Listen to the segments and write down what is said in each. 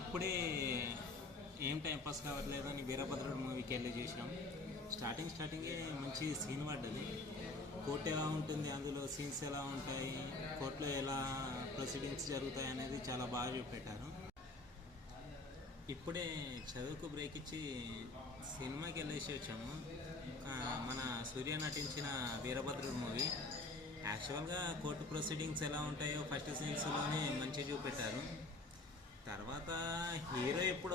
ఇప్పుడే ఏం time pass కావట్లేదు అని వీరభద్రుడు మూవీకి వెళ్ళి చూసినాం. స్టార్టింగే మంచి సీన్ పడ్డది. కోర్టు ఎలా ఉంటుంది, అందులో సీన్స్ ఎలా ఉంటాయి, కోర్టులో ఎలా ప్రొసీడింగ్స్ జరుగుతాయి అనేది చాలా బాగా చూపెట్టారు. ఇప్పుడే చదువుకు బ్రేక్ ఇచ్చి సినిమాకి వెళ్ళేసి వచ్చాము. మన సూర్య నటించిన వీరభద్రుడు మూవీ. యాక్చువల్గా కోర్టు ప్రొసీడింగ్స్ ఎలా ఉంటాయో ఫస్ట్ సీన్స్లోనే మంచిగా చూపెట్టారు. తర్వాత హీరో ఎప్పుడు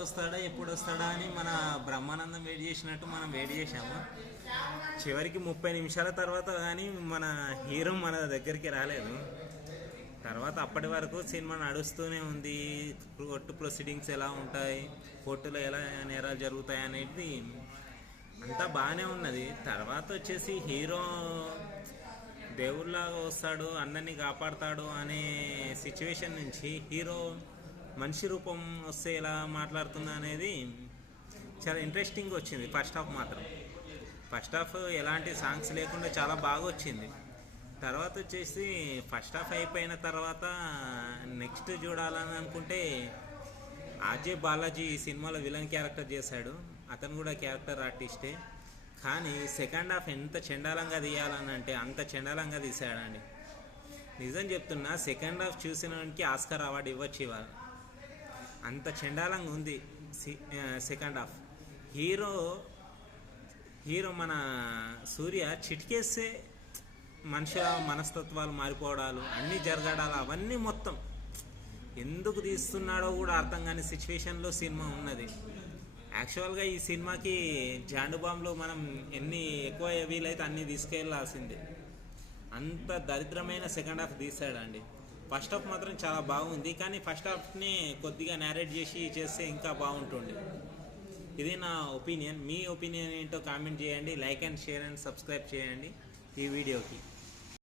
వస్తాడా అని మన బ్రహ్మానందం వెయిట్ చేసినట్టు మనం వెయిట్ చేసాము. చివరికి 30 నిమిషాల తర్వాత కానీ మన హీరో మన దగ్గరికి రాలేదు. తర్వాత అప్పటి వరకు సినిమా నడుస్తూనే ఉంది. కోర్టు ప్రొసీడింగ్స్ ఎలా ఉంటాయి, కోర్టులో ఎలా నేరాలు జరుగుతాయి అనేది అంతా బాగానే ఉన్నది. తర్వాత వచ్చేసి హీరో దేవుళ్ళలాగా వస్తాడు, అందరినీ కాపాడుతాడు అనే సిచ్యువేషన్ నుంచి హీరో మనిషి రూపం వస్తే ఎలా మాట్లాడుతుందా అనేది చాలా ఇంట్రెస్టింగ్ వచ్చింది. ఫస్ట్ హాఫ్ ఎలాంటి సాంగ్స్ లేకుండా చాలా బాగా వచ్చింది. తర్వాత వచ్చేసి ఫస్ట్ హాఫ్ అయిపోయిన తర్వాత నెక్స్ట్ చూడాలని అనుకుంటే ఆర్జే బాలాజీ ఈ సినిమాలో విలన్ క్యారెక్టర్ చేశాడు. అతను కూడా క్యారెక్టర్ ఆర్టిస్టే. కానీ సెకండ్ హాఫ్ ఎంత చండాలంగా తీయాలని అంటే అంత చండాలంగా తీసాడండి. నిజం చెప్తున్నా, సెకండ్ హాఫ్ చూసిన వానికి ఆస్కార్ అవార్డు ఇవ్వచ్చు ఇవాళ. అంత చండాలంగా ఉంది సెకండ్ హాఫ్. హీరో మన సూర్య చిటికేస్తే మనుషుల మనస్తత్వాలు మారిపోవడాలు అన్నీ జరగడాలు అవన్నీ మొత్తం ఎందుకు తీస్తున్నాడో కూడా అర్థం కాని సిచ్యువేషన్లో సినిమా ఉన్నది. యాక్చువల్గా ఈ సినిమాకి జాండుబాంలో మనం ఎన్ని ఎక్కువ వీలైతే అన్నీ తీసుకెళ్లాల్సిందే. అంత దరిద్రమైన సెకండ్ హాఫ్ తీసాడండి. ఫస్ట్ హాఫ్ మాత్రం చాలా బాగుంది, కానీ ఫస్ట్ హాఫ్ని కొద్దిగా నేరేట్ చేస్తే ఇంకా బాగుంటుంది. ఇది నా ఒపీనియన్. మీ ఒపీనియన్ ఏంటో కామెంట్ చేయండి. Like and share and subscribe చేయండి ఈ వీడియోకి.